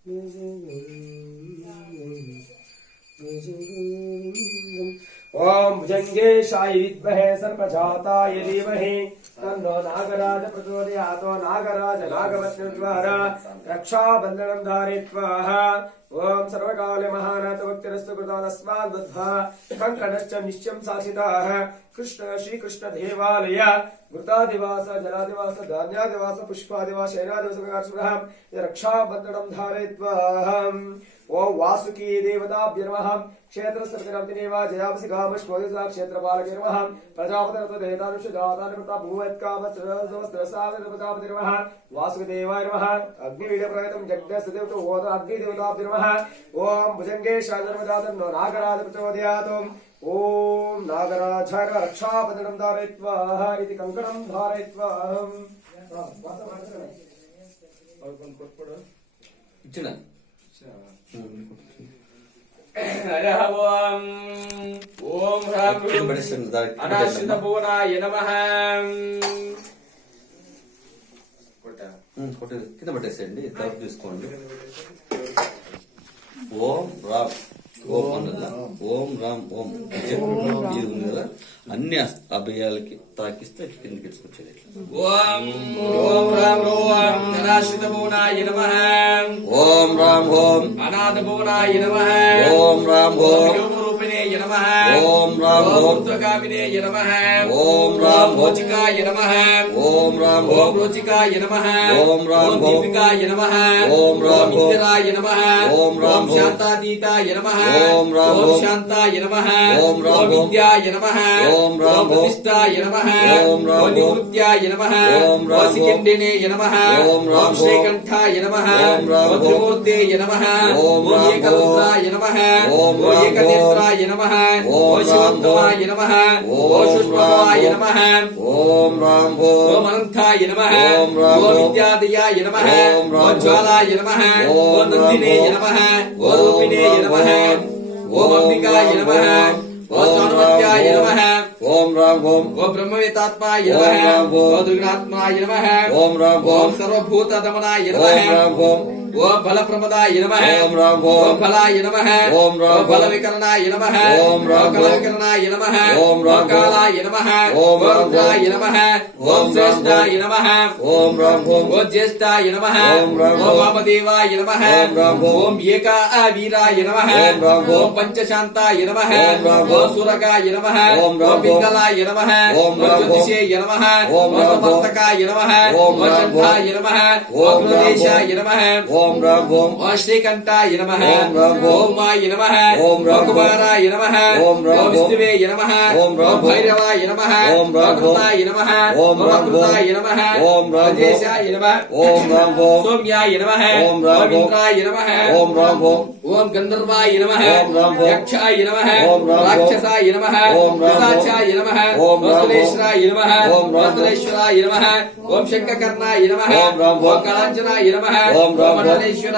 ओम भुजंगेशाय विद्महे सर्वजाताय धीमहि तन्नो नागराज प्रचोदयात्। नागराज नागवत्नद्वारा रक्षाबन्धनं धारयित्वा ओम सर्वकाले महानाथ भक्तिरस्तु कृता तस्मात् बुद्धा कंकणश्च निश्चयं साक्षिताः। कृष्ण श्री कृष्ण देवालय घृतादिवास जलादिवास धान्यादिवास पुष्पादिवास शैनादिवास रक्षाबन्धनं धारयित्वा ओम वासुकी देवताभ्यो नमः। क्षेत्र सर्वनामतिनेवा जयावसि कामश्वोदिता क्षेत्रपालके नमः। प्रजापतिर्देवतानुषदातानुकृता भूवत्कामस्त्रसावित्रप्रजापति नमः। वासुदेवाय नमः। अग्निवीडप्रयतं जग्धसदेवतो होत अग्निदेवताभ्यो नमः। ओम भुजंगेशाय सर्वजातन्नो नागराज प्रचोदयात्। ओम नागराजाय रक्षाबन्धनं धारयित्वा इति कंकणं धारयित्वा इच्छा ओम ह्रां अनाश्रित भुवनाय नमः। కింద పట్టేసేయండి తలుపు తీసుకోండి. ఓం రామ్ ఓం అన్నదా ఓం రామ్ ఓం ఇది ఉంది కదా, అన్ని అభయాలకి తాకిస్తే కిందకి తీసుకొచ్చేది. ఓం ఓం రామ్ ఓం అనాశ్రిత భువనాయ నమః. ఓం రామ్ ఓం అనాథ భువనాయ నమః. ఓం రామ్ ఓం రూపిణే నమః. ఓం రామ్ ఓం త్వగామినే నమః. ఓం రామ్ ఓం రోచికాయ నమః. ఓం రామ్ ఓం ఓం రోచికాయ నమః. ఓం రామ్ ఓం దీపికాయ నమః. ఓం రామ్ ఓం ఇందిరాయ నమః. ఓం రామ్ ఓం శాంతాతీతాయ నమః. ఓం రామ్ ఓం ఓం శాంతాయ నమః. ఓం రామ్ ఓం విద్యాయ నమః. ఓం రామ్ ఓం ప్రతిష్ఠాయ నమః. ఓం రామ్ ఓం నివృత్యాయ నమః. ఓం రామ్ ఓం వసికిండినే నమః. ఓం రామ్ ఓం శ్రీకంఠాయ నమః. ఓం రామ్ ఓం త్రిమూర్తేయ నమః. ఓం రామ్ ఓం ఏకరుద్రాయ నమః. ఓం రామ్ ఓం ఏకనేత్రాయ నమః. ఓం రామ్ ఓం శివోత్తమాయ నమః. ఓం శుష్మవాయ రామ్ నమః. ఓం రామ్ ఓం ఓం అనంతాయ నమః. ఓం రామ్ ఓం ఓం విద్యాదయాయ నమః. ఓం రామ్ ఓం జ్వాలాయ నమః. ఓం ఓం నందినేయ నమః. ఓం రూపిణేయ నమః. ఓం అంబికాయ నమః. ఓం స్థానవత్యాయ నమః. ఓం రామ్ ఓం ఓం బ్రహ్మవేతాత్మాయ ఓం నమః. రామ్ ఓం ఓం దుర్గాత్మాయ నమః. ఓం రామ్ ఓం ఓం సర్వభూతదమనాయ ఓం నమః. రామ్ ఓం ఓం బలప్రమదాయ నమః. ఓం రామ్ ఓం ఓం బలాయ నమః. ఓం రామ్ ఓం బలవికరణాయ నమః. ఓం రామ్ ఓం కలవికరణాయ నమః. ఓం రామ్ ఓం కాలాయ నమః. ఓం ఓం రామ్ రుద్రాయ నమః. ఓం ఓం శ్రేష్ఠాయ నమః. ఓం రామ్ ఓం ఓం జ్యేష్ఠాయ నమః. ఓం రామ్ ఓం వామదేవాయ నమః. ఓం రామ్ ఓం ఏకావీరాయ నమః. ఓం రామ్ ఓం పంచశాంతాయ నమః. ఓం రామ్ ఓం సురగాయ నమః. ఓం రామ్ ఓం పింగళాయ నమః. ఓం ఓం రామ్ జ్యోతిషేయ నమః. ఓం ఓం రామ్ సమర్థకాయ నమః. ఓం ఓం రామ్ చంద్రాయ నమః. ఓం ఓం రామ్ ప్రదేశాయ నమః. ఓం రామ్ ఓం ఓం శ్రీకంఠాయ నమః. ఓం రామ్ ఓం మాయ నమః. ఓం రామ్ ఓం కుమారాయ నమః. ఓం రామ్ ఓం విష్ణువేయ నమః. ఓం రామ్ ఓం భైరవాయ నమః. ఓం రామ్ కృతాయ నమః. ఓం ఓం రామ్ అకృతాయ నమః. ఓం రామ్ ప్రదేశాయ నమః. ఓం రామ్ ఓం సౌమ్యాయ నమః. ఓం రామ్ ఓం ఇంద్రాయ నమః. ఓం రామ్ ఓం ఓం గంధర్వాయ నమః. ఓం రామ్ యక్షాయ నమః. ఓం రామ్ రాక్షసాయ నమః. ఓం రామ్ పిశాచాయ నమః. ఓం రామ్ వసులేశ్వరాయ నమః. ఓం రామ్ వసులేశ్వరాయ నమః. ఓం శంఖకర్ణాయ నమః. ఓం రామ్ ఓం కళాంజనాయ నమః. ఓం రామ్ మండలేశ్వరాయ